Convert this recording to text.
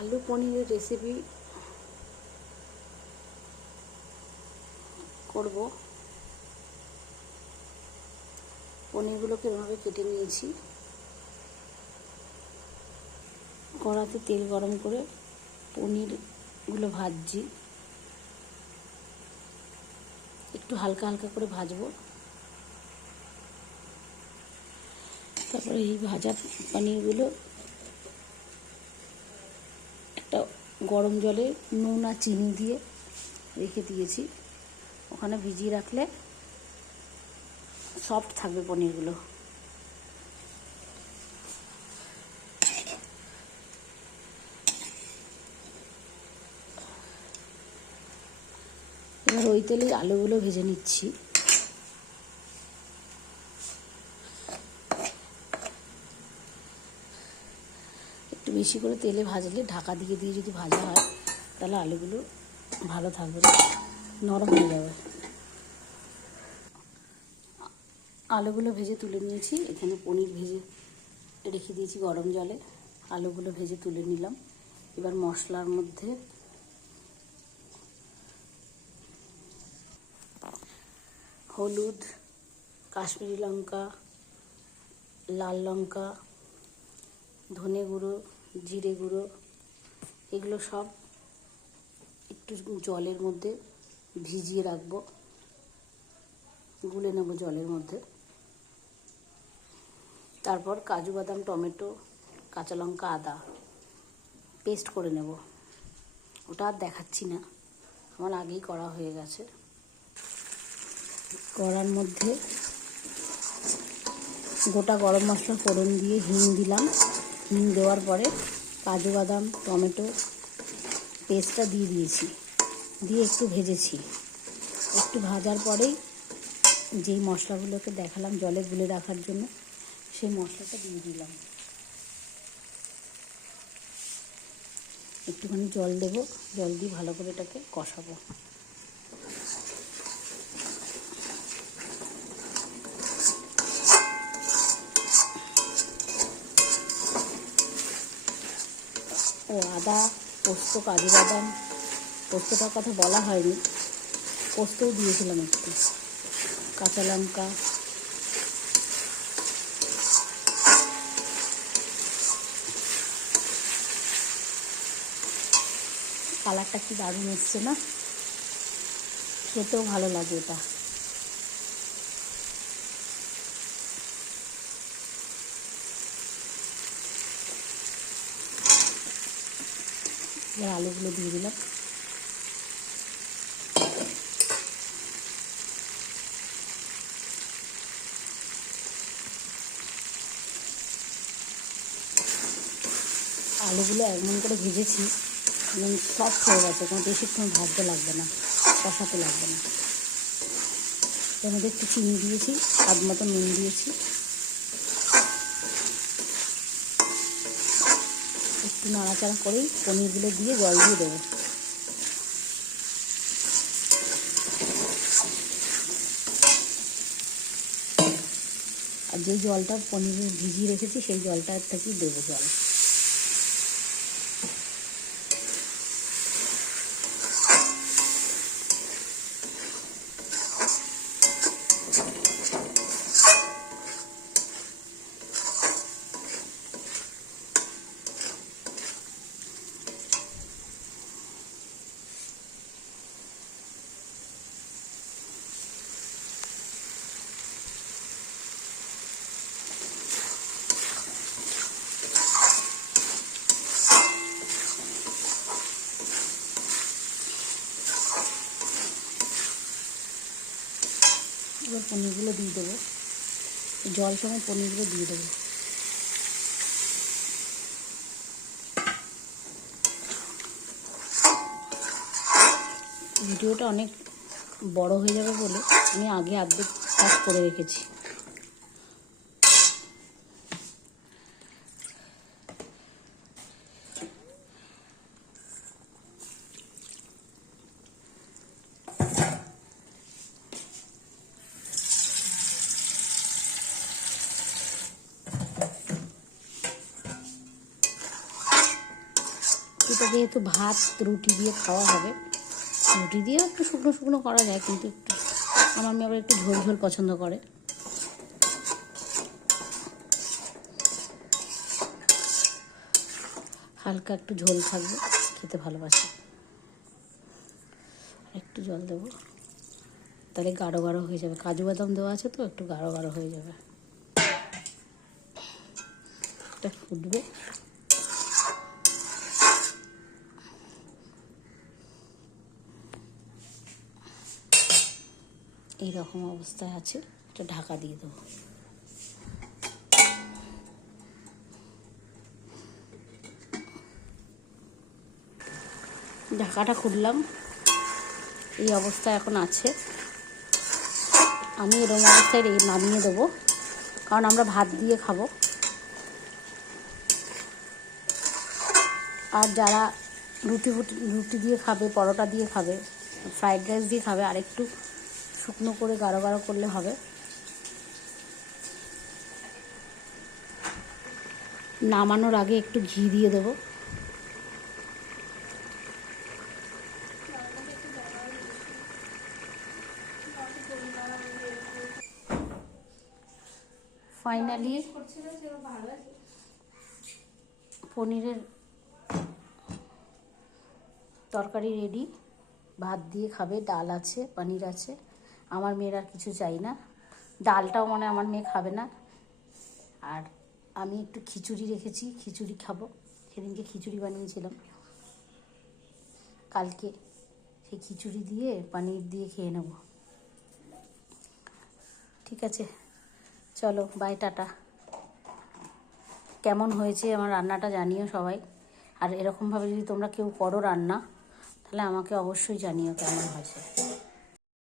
আলু পনিরের রেসিপি করব। পনিরগুলোকে এভাবে কেটে নিয়েছি। কড়াতে তেল গরম করে পনিরগুলো ভাজছি, একটু হালকা হালকা করে ভাজবো। তারপরে এই ভাজা পনিরগুলো একটা গরম জলে নুন আর চিনি দিয়ে রেখে দিয়েছি। ওখানে ভিজিয়ে রাখলে সফট থাকবে পনিরগুলো। এবার ওই তেলেই আলুগুলো ভেজে নিচ্ছি। একটু বেশি করে তেলে ভাজলে ঢাকা দিয়ে দিয়ে যদি ভাজা হয় তাহলে আলুগুলো ভালো থাকবে না, নরম হয়ে যাবে। আলুগুলো ভেজে তুলে নিয়েছি। এখানে পনির ভেজে রেখে দিয়েছি গরম জলে। আলুগুলো ভেজে তুলে নিলাম। এবার মশলার মধ্যে হলুদ, কাশ্মীরি লঙ্কা, লাল লঙ্কা, ধনে গুঁড়ো, জিরে গুঁড়ো, এগুলো সব একটু জলের মধ্যে ভিজিয়ে রাখবো, গুলে নেব জলের মধ্যে। তারপর কাজু বাদাম, টমেটো, কাঁচা লঙ্কা, আদা পেস্ট করে নেব। ওটা আর দেখাচ্ছি না, আমার আগেই করা হয়ে গেছে। কড়ার মধ্যে গোটা গরম মশলা ফোড়ন দিয়ে হিং দিলাম। হিং দেওয়ার পরে কাজু বাদাম, টমেটো পেস্টটা দিয়ে দিয়েছি, দিয়ে একটু ভেজেছি। একটু ভাজার পরেই যেই মশলাগুলোকে দেখালাম জলে গুলে রাখার জন্য, সেই মশলাটা দিয়ে দিলাম। একটুখানি জল দেব, জল দিয়ে ভালো করে এটাকে কষাবো। ও আদা, পোস্ত, কাজু বাদাম, পোস্তটার কথা বলা হয়নি, পোস্তও দিয়েছিলাম একটু, কাঁচা লঙ্কা, কালারটা কি দারুণ এসছে না? খেতেও ভালো লাগে এটা। এবার আলুগুলো দিয়ে দিলাম। আলুগুলো এমন করে ভেজেছি এবং সফট হয়ে গেছে, কোনো বেশিক্ষণ ভাজতে লাগবে না, কষাতে লাগবে না। এর মধ্যে একটু চিনি দিয়েছি, স্বাদ মতো নুন দিয়েছি, একটু নাড়াচাড়া করেই পনিরগুলো দিয়ে জল দিয়ে দেবো। আর যেই জলটা পনির ভিজিয়ে রেখেছি সেই জলটা থেকেই দেবো জল। এবার পনিরগুলো দিয়ে দেবো, জল সমেত পনিরগুলো দিয়ে দেবো। ভিডিওটা অনেক বড় হয়ে যাবে বলে আমি আগে অর্ধেক কাজ করে রেখেছি। এটা যেহেতু ভাত রুটি দিয়ে খাওয়া হবে, রুটি দিয়েও একটু শুকনো শুকনো করা যায়, কিন্তু একটু আমার মেয়ে আবার একটু ঝোল ঝোল পছন্দ করে। হালকা একটু ঝোল থাকবে, খেতে ভালোবাসে। একটু জল দেবো, তাহলে গাঢ় গাঢ় হয়ে যাবে। কাজু বাদাম দেওয়া আছে তো, একটু গাঢ় গাঢ় হয়ে যাবে। এটা ফুটবে। এইরকম অবস্থায় আছে, এটা ঢাকা দিয়ে দেবো। ঢাকাটা খুললাম, এই অবস্থায় এখন আছে। আমি এরকম অবস্থায় নামিয়ে দেবো, কারণ আমরা ভাত দিয়ে খাবো। আর যারা রুটি দিয়ে খাবে, পরোটা দিয়ে খাবে, ফ্রাইড রাইস দিয়ে খাবে, আর একটু শুকনো করে গাঢ় গাঢ় করলে হবে। নামানোর আগে একটু ঘি দিয়ে দেবো। ফাইনালি পনিরের তরকারি রেডি। ভাত দিয়ে খাবে, ডাল আছে, পনির আছে। আমার মেয়ের আর কিছু চাই না, ডালটাও মানে আমার মেয়ে খাবে না। আর আমি একটু খিচুড়ি রেখেছি, খিচুড়ি খাবো। সেদিনকে খিচুড়ি বানিয়েছিলাম কালকে, সেই খিচুড়ি দিয়ে পনির দিয়ে খেয়ে নেব। ঠিক আছে, চলো বাই, টাটা। কেমন হয়েছে আমার রান্নাটা জানিও সবাই। আর এরকমভাবে যদি তোমরা কেউ করো রান্না, তাহলে আমাকে অবশ্যই জানিও কেমন হয়েছে।